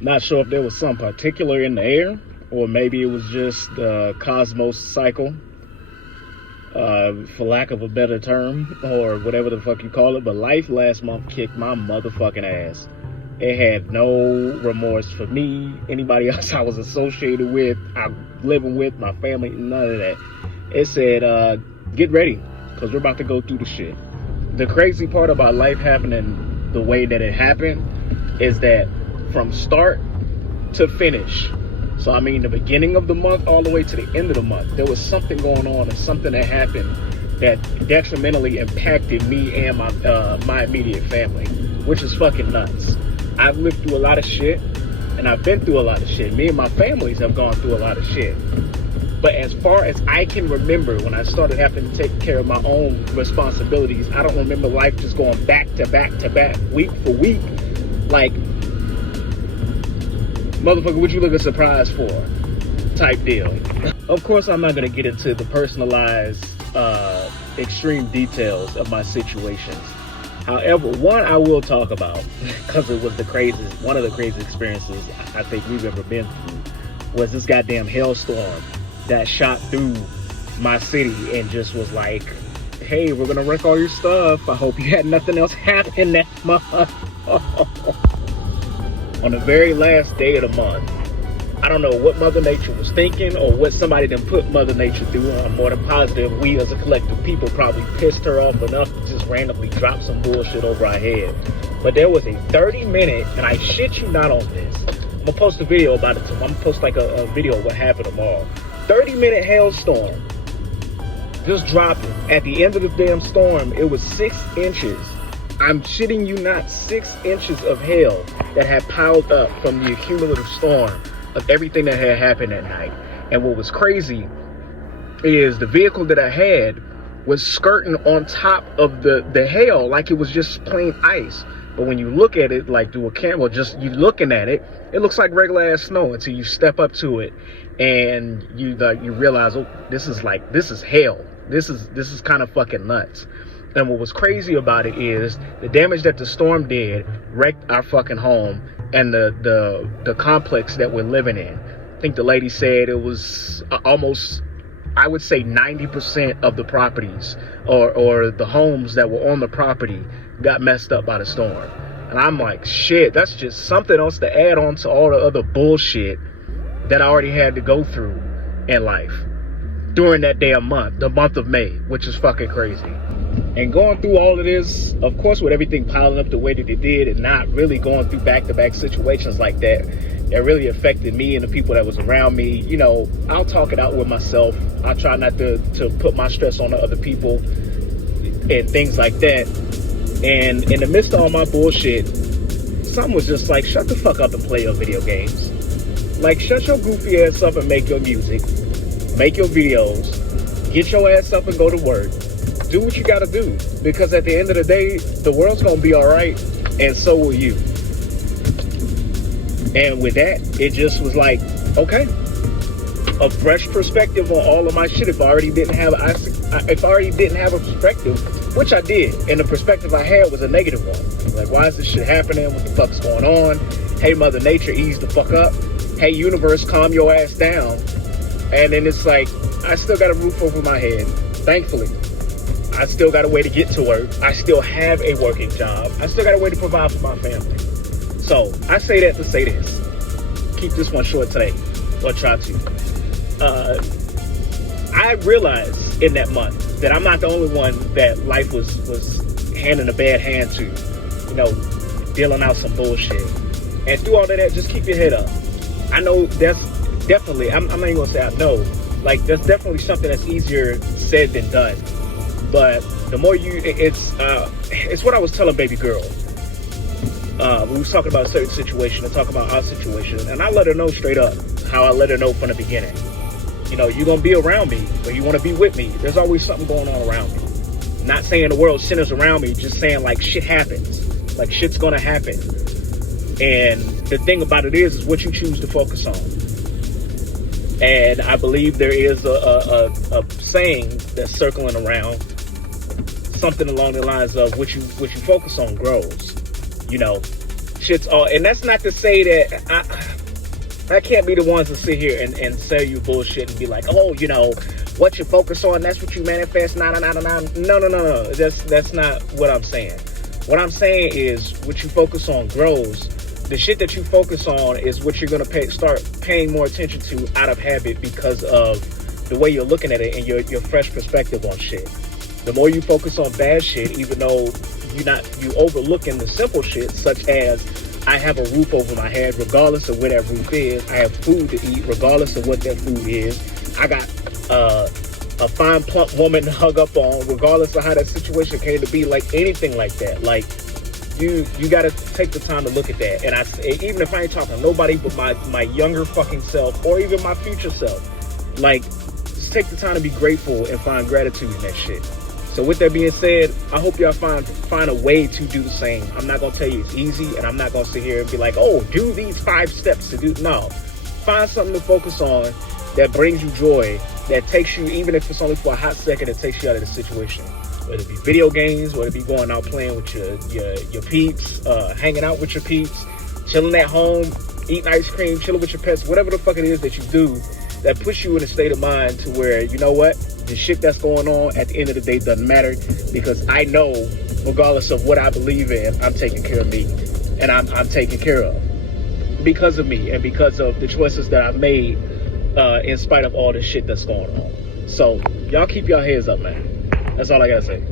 Not sure if there was some particular in the air, or maybe it was just the cosmos cycle, for lack of a better term, or whatever the fuck you call it. But life last month kicked my motherfucking ass. It had no remorse for me, anybody else I was associated with, I'm living with, my family, none of that. It said, get ready, because we're about to go through the shit. The crazy part about life happening the way that it happened is that from start to finish, so I mean the beginning of the month all the way to the end of the month, there was something going on and something that happened that detrimentally impacted me and my immediate family, which is fucking nuts. I've lived through a lot of shit, and I've been through a lot of shit. Me and my families have gone through a lot of shit. But as far as I can remember, when I started having to take care of my own responsibilities, I don't remember life just going back to back to back, week for week. Like, motherfucker, what you looking surprised for? Type deal. Of course, I'm not going to get into the personalized, extreme details of my situations. However, one I will talk about, because it was one of the craziest experiences I think we've ever been through, was this goddamn hailstorm that shot through my city and just was like, hey, we're gonna wreck all your stuff. I hope you had nothing else happen that month. On the very last day of the month, I don't know what Mother Nature was thinking or what somebody done put Mother Nature through. I'm more than positive we as a collective people probably pissed her off enough to just randomly drop some bullshit over our head. But there was a 30-minute, and I shit you not on this, I'm gonna post a video about it tomorrow. I'm gonna post like a video of what happened tomorrow. 30-minute hailstorm just dropping. At the end of the damn storm, it was 6 inches. I'm shitting you not, 6 inches of hail that had piled up from the cumulative storm of everything that had happened that night. And what was crazy is the vehicle that I had was skirting on top of the hail like it was just plain ice. But when you look at it like through a camera, just you looking at it, it looks like regular ass snow until you step up to it and you realize, oh, this is hell. This is kind of fucking nuts. And what was crazy about it is the damage that the storm did wrecked our fucking home and the complex that we're living in. I think the lady said it was almost, I would say 90% of the properties or the homes that were on the property got messed up by the storm. And I'm like, shit, that's just something else to add on to all the other bullshit that I already had to go through in life during that damn month, the month of May, which is fucking crazy. And going through all of this, of course, with everything piling up the way that it did and not really going through back-to-back situations like that really affected me and the people that was around me. You know, I'll talk it out with myself. I try not to put my stress on the other people and things like that. And in the midst of all my bullshit, something was just like, shut the fuck up and play your video games. Like, shut your goofy ass up and make your music, make your videos, get your ass up and go to work. Do what you gotta do, because at the end of the day, the world's gonna be all right, and so will you. And with that, it just was like, okay, a fresh perspective on all of my shit. If I already didn't have a perspective, which I did, and the perspective I had was a negative one. Like, why is this shit happening? What the fuck's going on? Hey, Mother Nature, ease the fuck up. Hey, universe, calm your ass down. And then it's like, I still got a roof over my head, thankfully. I still got a way to get to work. I still have a working job. I still got a way to provide for my family. So I say that to say this. Keep this one short today, or try to. I realized in that month that I'm not the only one that life was handing a bad hand to, you know, dealing out some bullshit. And through all of that, just keep your head up. I know that's definitely, I'm not even gonna say I know, like that's definitely something that's easier said than done. But the more it's what I was telling baby girl. We was talking about a certain situation and talking about our situation, and I let her know straight up how I let her know from the beginning. You know, you're gonna be around me, or you want to be with me. There's always something going on around me. Not saying the world centers around me, just saying like shit happens, like shit's gonna happen. And the thing about it is what you choose to focus on. And I believe there is a saying that's circling around, something along the lines of what you focus on grows. You know, shit's all, and that's not to say that I can't be the ones to sit here and sell you bullshit and be like, oh, you know, what you focus on, that's what you manifest. No. That's not what I'm saying. What I'm saying is what you focus on grows. The shit that you focus on is what you're going to start paying more attention to out of habit because of the way you're looking at it and your fresh perspective on shit. The more you focus on bad shit, even though you overlooking the simple shit, such as I have a roof over my head regardless of where that roof is. I have food to eat regardless of what that food is. I got a fine plump woman to hug up on regardless of how that situation came to be. Like anything like that, like you got to take the time to look at that. And even if I ain't talking to nobody but my younger fucking self or even my future self, like just take the time to be grateful and find gratitude in that shit. So with that being said, I hope y'all find a way to do the same. I'm not going to tell you it's easy, and I'm not going to sit here and be like, oh, do these 5 steps to do. No. Find something to focus on that brings you joy, that takes you, even if it's only for a hot second, it takes you out of the situation. Whether it be video games, whether it be going out playing with your peeps, hanging out with your peeps, chilling at home, eating ice cream, chilling with your pets, whatever the fuck it is that you do that puts you in a state of mind to where, you know what, the shit that's going on at the end of the day doesn't matter, because I know, regardless of what I believe in, I'm taking care of me, and I'm taken care of because of me and because of the choices that I've made in spite of all the shit that's going on. So y'all keep your heads up, man. That's all I gotta say.